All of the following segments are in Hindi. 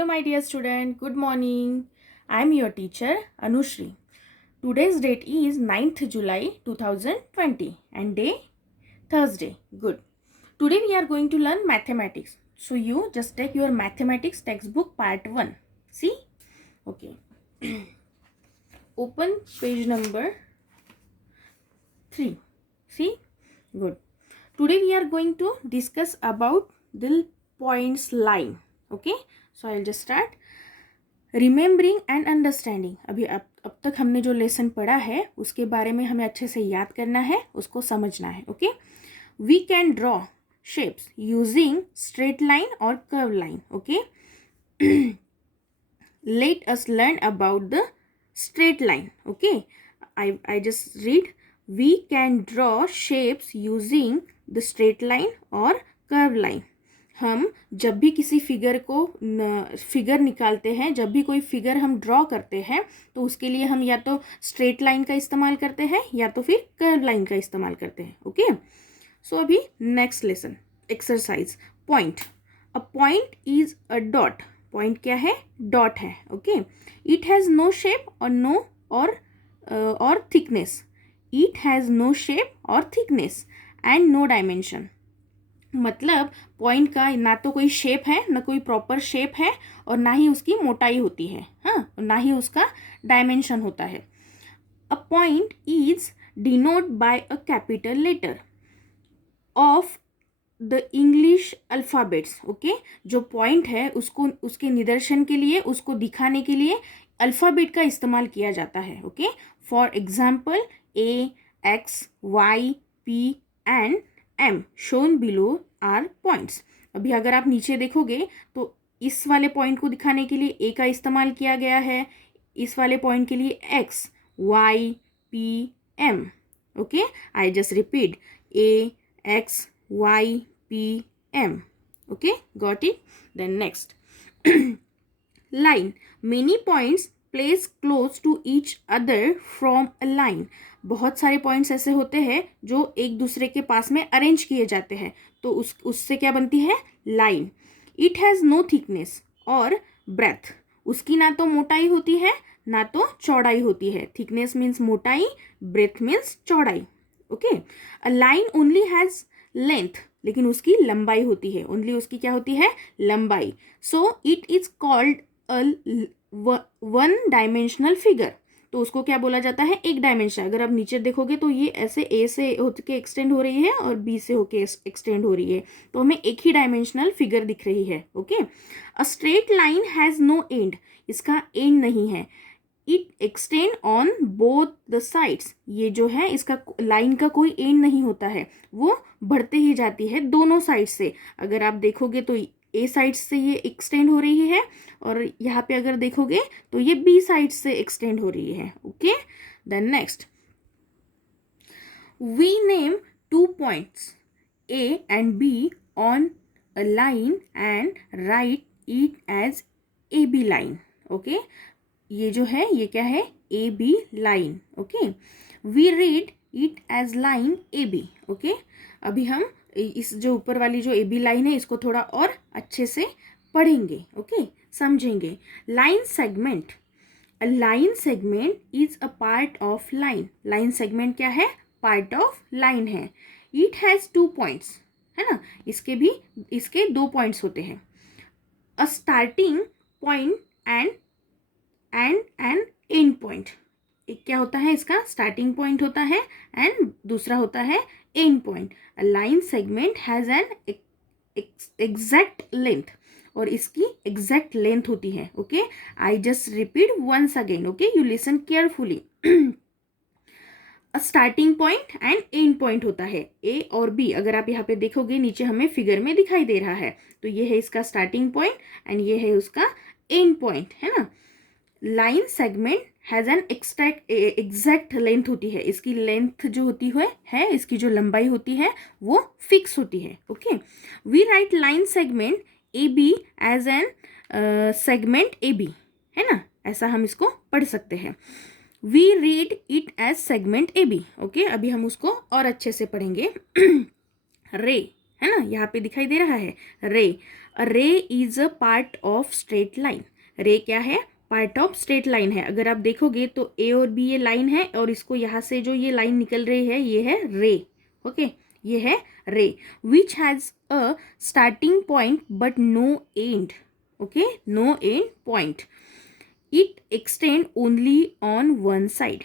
Hello my dear student, good morning. I am your teacher Anushri. Today's date is 9th July 2020 and day Thursday. Good. Today we are going to learn mathematics. So you just take your mathematics textbook part 1. See? Okay. Open page number 3. See? Good. Today we are going to discuss about the points line. Okay? So I'll just start. Remembering and understanding. अभी अब तक हमने जो लेसन पढ़ा है उसके बारे में हमें अच्छे से याद करना है, उसको समझना है। Okay, we can draw shapes using straight line और curve line. Okay, let us learn about the straight line. Okay, I just read, we can draw shapes using the straight line और कर्व लाइन। हम जब भी किसी फिगर निकालते हैं, जब भी कोई फिगर हम ड्रॉ करते हैं, तो उसके लिए हम या तो स्ट्रेट लाइन का इस्तेमाल करते हैं या तो फिर कर्व लाइन का इस्तेमाल करते हैं। ओके, सो अभी next lesson exercise point. A point is a dot. Point क्या है? डॉट है। Okay, it has no shape और thickness. It has no shape और थिकनेस एंड नो डायमेंशन। मतलब पॉइंट का ना तो कोई शेप है, ना कोई प्रॉपर शेप है, और ना ही उसकी मोटाई होती है, हाँ, ना ही उसका डायमेंशन होता है। A point is denote by a capital letter of the English alphabets. Okay, जो पॉइंट है उसको उसके निदर्शन के लिए, उसको दिखाने के लिए अल्फ़ाबेट का इस्तेमाल किया जाता है। Okay, for example A, X, Y, P and M shown below are points. अभी अगर आप नीचे देखोगे तो इस वाले पॉइंट को दिखाने के लिए ए का इस्तेमाल किया गया है, इस वाले पॉइंट के लिए X, Y, P, M. Okay, I just repeat, A, X, Y, P, M. Okay, got it? Then next line, many points place close to each other from a line. बहुत सारे पॉइंट्स ऐसे होते हैं जो एक दूसरे के पास में अरेंज किए जाते हैं, तो उससे क्या बनती है? Line. It has no thickness और ब्रेथ। उसकी ना तो मोटाई होती है ना तो चौड़ाई होती है। थिकनेस मीन्स मोटाई, ब्रेथ मीन्स चौड़ाई। Okay, a line only has length, लेकिन उसकी लंबाई होती है। ओनली उसकी क्या होती है? लंबाई। So it is called a one dimensional figure. तो उसको क्या बोला जाता है? एक डायमेंशन। अगर आप नीचे देखोगे तो ये ऐसे ए से होके एक्सटेंड हो रही है और बी से होके एक्सटेंड हो रही है, तो हमें एक ही डायमेंशनल फिगर दिख रही है। Okay, a straight line has no end. इसका एंड नहीं है। It extend on both the sides. ये जो है इसका लाइन का कोई एंड नहीं होता है, वो बढ़ते ही जाती है दोनों साइड से। अगर आप देखोगे तो ए साइड से ये एक्सटेंड हो रही है, और यहाँ पे अगर देखोगे तो ये बी साइड से एक्सटेंड हो रही है। Okay, then next, we name two points A and B on a line and write it as A B line. Okay, ये जो है ये क्या है? A B line. Okay, we read it as line A B. Okay, अभी हम इस जो ऊपर वाली जो ए बी लाइन है इसको थोड़ा और अच्छे से पढ़ेंगे। ओके, समझेंगे। Line segment, a line segment is a part of line. Line segment क्या है? पार्ट ऑफ लाइन है। इट हैज़ टू पॉइंट्स, है ना, इसके दो पॉइंट्स होते हैं। अ starting point and and end point. एक क्या होता है? इसका स्टार्टिंग पॉइंट होता है एंड दूसरा होता है end point. A line segment has an exact length, और इसकी एग्जैक्ट लेंथ होती है। Okay, I just repeat once again. Okay, you listen carefully. Starting point and end point होता है। ए और बी अगर आप यहाँ पे देखोगे नीचे हमें फिगर में दिखाई दे रहा है, तो ये है इसका स्टार्टिंग पॉइंट एंड ये है उसका एंड पॉइंट, है ना। Line segment has an exact length होती है। इसकी लेंथ जो होती है इसकी जो लंबाई होती है वो फिक्स होती है। Okay, we write line segment A B as an segment A B, है ना, ऐसा हम इसको पढ़ सकते हैं। We read it as segment A B. Okay, अभी हम उसको और अच्छे से पढ़ेंगे। रे है ना, यहाँ पे दिखाई दे रहा है रे। अ रे is a part of straight line. रे क्या है, पार्ट ऑफ स्ट्रेट लाइन है। अगर आप देखोगे तो ए और बी ये लाइन है, और इसको यहाँ से जो ये लाइन निकल रही है ये है रे। ओके, ये है ray. Which has a starting point but no end. Okay, no end point. It extend only on one side.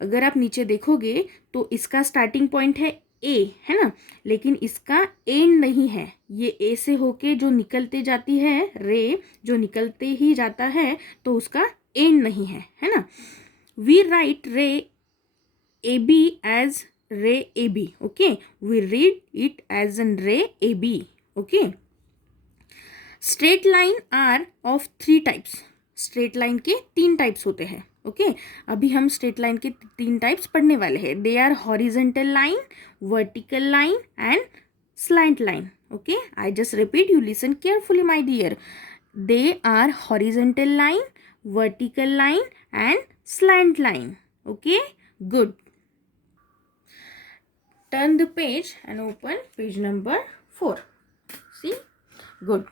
अगर आप नीचे देखोगे तो इसका स्टार्टिंग पॉइंट है ए, है ना, लेकिन इसका एंड नहीं है। ये ए से होके जो निकलते जाती है रे, जो निकलते ही जाता है, तो उसका एंड नहीं है ना। वी राइट रे A B as ray A B. Okay, we read it as an ray A B. Okay, straight line are of 3 types. Straight line के 3 टाइप्स होते हैं। ओके, अभी हम स्ट्रेट लाइन के 3 टाइप्स पढ़ने वाले हैं। They are horizontal line, vertical line and slant line. Okay, I just repeat, you listen carefully my dear. They are horizontal line, vertical line and slant line. Okay, good. Turn the page and open page number 4. See, good.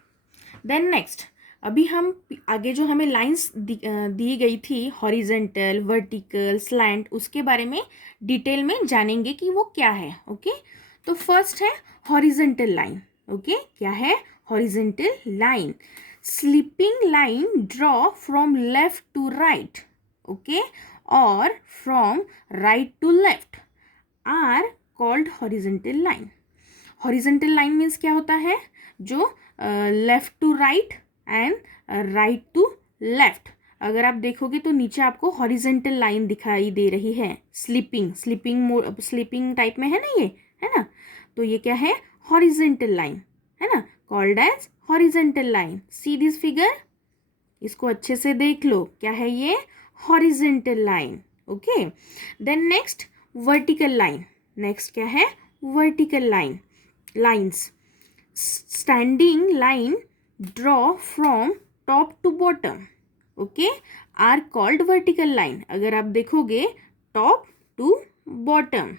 Then next, अभी हम आगे जो हमें लाइंस दी गई थी हॉरिजेंटल, वर्टिकल, स्लैंट, उसके बारे में डिटेल में जानेंगे कि वो क्या है। ओके, तो फर्स्ट है हॉरिजेंटल लाइन। ओके, क्या है horizontal line? Sleeping line draw from left to right, okay, और from right to left are called horizontal line. Horizontal line means क्या होता है? जो left to right and right to left. अगर आप देखोगे तो नीचे आपको हॉरिजेंटल लाइन दिखाई दे रही है। स्लीपिंग टाइप में है ना ये, है ना, तो ये क्या है? हॉरिजेंटल लाइन, है ना, called as horizontal line. See this figure, इसको अच्छे से देख लो, क्या है ये? Horizontal line. Okay, then next vertical line. Next क्या है? Vertical line. Lines, standing line draw from top to bottom, okay, are called vertical line. अगर आप देखोगे टॉप टू बॉटम,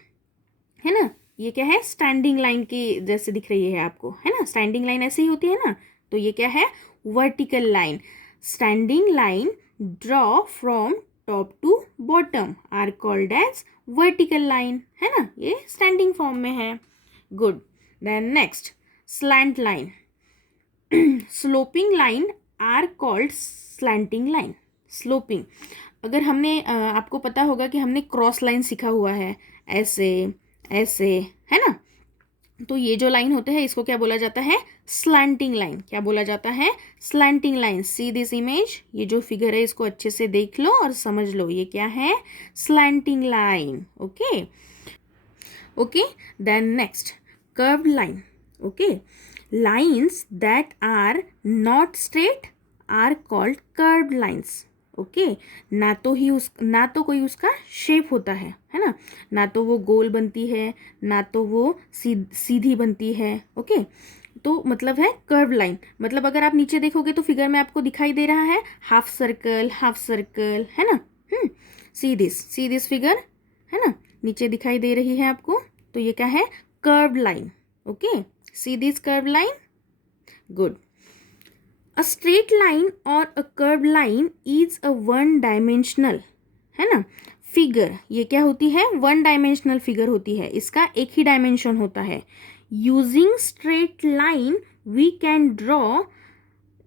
है ना, ये क्या है? स्टैंडिंग लाइन की जैसे दिख रही है आपको, है ना, स्टैंडिंग लाइन ऐसे ही होती है ना, तो ये क्या है? Vertical line. Standing line draw from top to bottom are called as vertical line, है ना, ये स्टैंडिंग फॉर्म में है। Good. Then next slant line. Sloping line are called slanting line. Sloping, अगर हमने आपको पता होगा कि हमने क्रॉस लाइन सीखा हुआ है, ऐसे ऐसे, है ना, तो ये जो लाइन होते हैं इसको क्या बोला जाता है? Slanting line. क्या बोला जाता है? Slanting line. See this image, ये जो फिगर है इसको अच्छे से देख लो और समझ लो, ये क्या है? Slanting line. Okay, okay, then next curved line. Okay, lines that are not straight are called curved lines. Okay, ना तो कोई उसका शेप होता है ना, ना तो वो गोल बनती है, ना तो वो सीधी बनती है। ओके, तो मतलब है कर्व लाइन। मतलब अगर आप नीचे देखोगे तो फिगर में आपको दिखाई दे रहा है हाफ सर्कल, है ना। सी दिस फिगर, है ना, नीचे दिखाई दे रही है आपको, तो ये क्या है? Curve line. Okay, see this curve line. Good. A straight line or a curved line is a one dimensional, है ना, फिगर। ये क्या होती है? वन डायमेंशनल फिगर होती है, इसका एक ही डायमेंशन होता है। Using straight line we can draw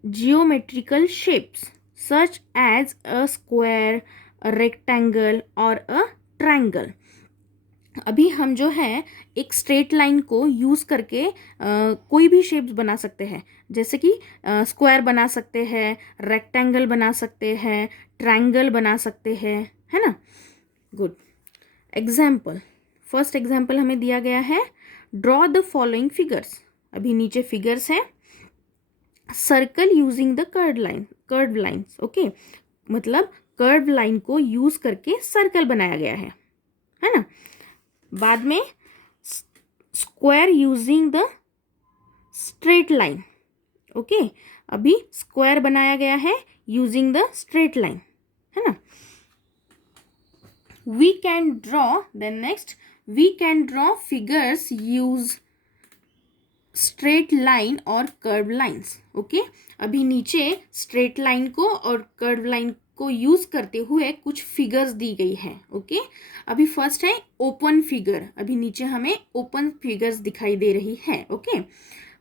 geometrical shapes such as a square, a rectangle और अ ट्रायंगल। अभी हम जो है एक स्ट्रेट लाइन को यूज़ करके कोई भी शेप्स बना सकते हैं, जैसे कि स्क्वायर बना सकते हैं, रेक्टेंगल बना सकते हैं, ट्रायंगल बना सकते हैं, है ना। गुड। एग्जाम्पल, फर्स्ट एग्जाम्पल हमें दिया गया है, ड्रॉ द फॉलोइंग फिगर्स। अभी नीचे फिगर्स हैं। Circle using the curved lines. Okay, मतलब कर्व्ड लाइन को यूज़ करके सर्कल बनाया गया है ना। बाद में square using the straight line. Okay, अभी स्क्वायर बनाया गया है यूजिंग द स्ट्रेट लाइन, है ना। We can draw, then next we can draw figures straight line और कर्व लाइंस। ओके, अभी नीचे स्ट्रेट लाइन को और कर्व लाइन को यूज करते हुए कुछ फिगर्स दी गई है। ओके, अभी फर्स्ट है ओपन फिगर। अभी नीचे हमें ओपन फिगर्स दिखाई दे रही है। Okay,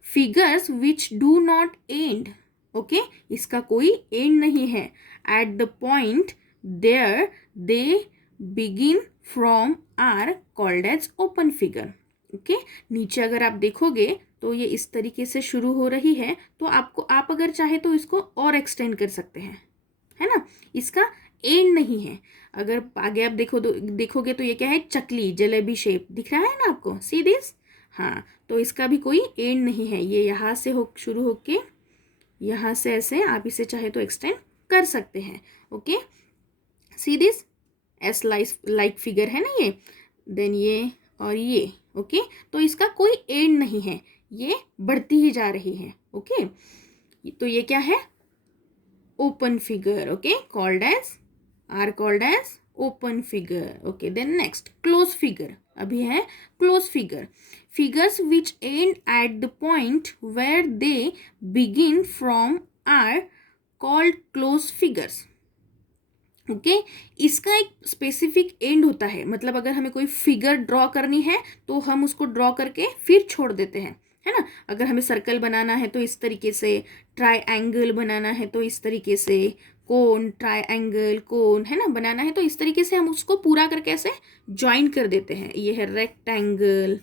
figures which do not end. Okay, इसका कोई एंड नहीं है। At the point there they begin from are called as open figure. Okay, नीचे अगर आप देखोगे तो ये इस तरीके से शुरू हो रही है, तो आप अगर चाहे तो इसको और एक्सटेंड कर सकते हैं, है ना। इसका एंड नहीं है। अगर आगे आप देखोगे तो ये क्या है, चकली, जलेबी शेप दिख रहा है ना आपको, सी दिस। हाँ, तो इसका भी कोई एंड नहीं है। ये यहाँ से शुरू होके यहाँ से ऐसे आप इसे चाहे तो एक्सटेंड कर सकते हैं। Okay, see this S like figure है ना ये, देन ये और ये। ओके, तो इसका कोई एंड नहीं है, ये बढ़ती ही जा रही है। ओके, तो ये क्या है, open figure. Okay, called as open figure. Okay, then next close figure. अभी है close figure. Figures which end at the point where they begin from are called close figures. Okay, इसका एक स्पेसिफिक एंड होता है। मतलब अगर हमें कोई फिगर ड्रॉ करनी है तो हम उसको ड्रॉ करके फिर छोड़ देते हैं, है ना। अगर हमें सर्कल बनाना है तो इस तरीके से, ट्रायंगल बनाना है तो इस तरीके से, कोन, ट्रायंगल, कोन, है ना, बनाना है तो इस तरीके से हम उसको पूरा करके ऐसे ज्वाइन कर देते हैं। ये है रेक्टेंगल,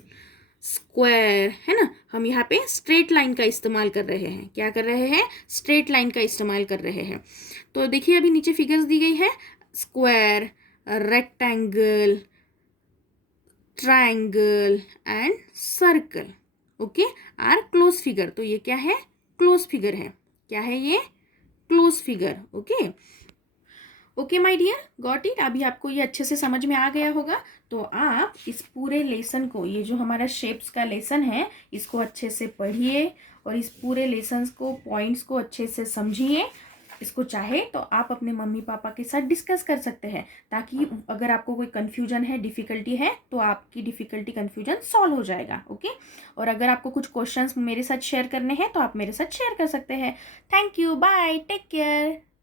स्क्वायर, है ना। हम यहाँ पे स्ट्रेट लाइन का इस्तेमाल कर रहे हैं। क्या कर रहे हैं, स्ट्रेट लाइन का इस्तेमाल कर रहे हैं। तो देखिए अभी नीचे फिगर्स दी गई है, square, rectangle, triangle and circle. Okay, are close figure. तो ये क्या है, क्लोज फिगर है। क्या है ये, close figure. Okay, okay my dear, got it. अभी आपको ये अच्छे से समझ में आ गया होगा। तो आप इस पूरे लेसन को, ये जो हमारा शेप्स का लेसन है, इसको अच्छे से पढ़िए और इस पूरे लेसन को, पॉइंट्स को अच्छे से समझिए। इसको चाहे तो आप अपने मम्मी पापा के साथ डिस्कस कर सकते हैं, ताकि अगर आपको कोई कन्फ्यूजन है, डिफ़िकल्टी है, तो आपकी डिफ़िकल्टी कन्फ्यूजन सॉल्व हो जाएगा। ओके, और अगर आपको कुछ क्वेश्चंस मेरे साथ शेयर करने हैं तो आप मेरे साथ शेयर कर सकते हैं। Thank you, bye, take care.